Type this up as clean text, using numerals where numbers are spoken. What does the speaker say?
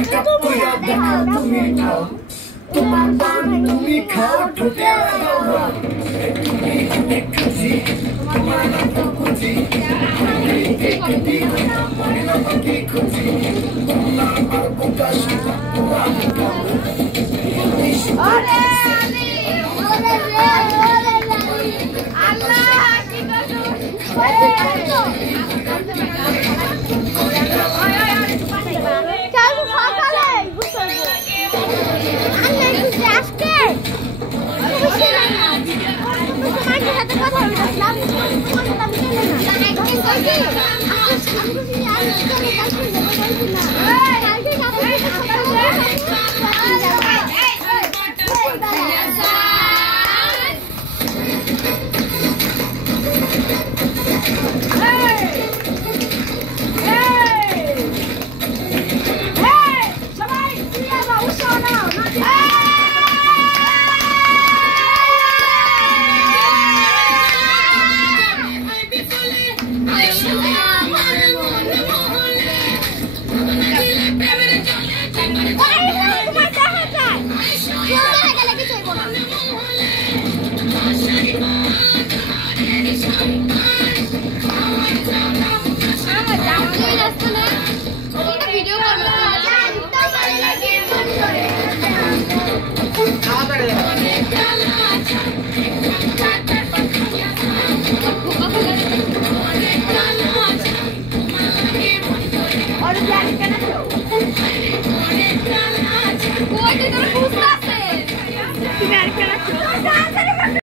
makeup কইরা দেখাও তুমি খাও তোমার পান তুমি খাও ঠোঁটে লাগাও তুমি দেখছি তোমার নাম খুঁজি দেখি মনে না কি খুঁজি তোমার আমার বুকা শুকা তোমার বুকা ওরে আলি ওরে রে আল্লাহ কি করছো চল সকালে বুঝছো আল্লাহ কি আজকে তোমার সাথে কথা বলছিলাম তোমার নাম কেন না একদিন কইছি আমি চলে যাচ্ছি না কালকে কাপড়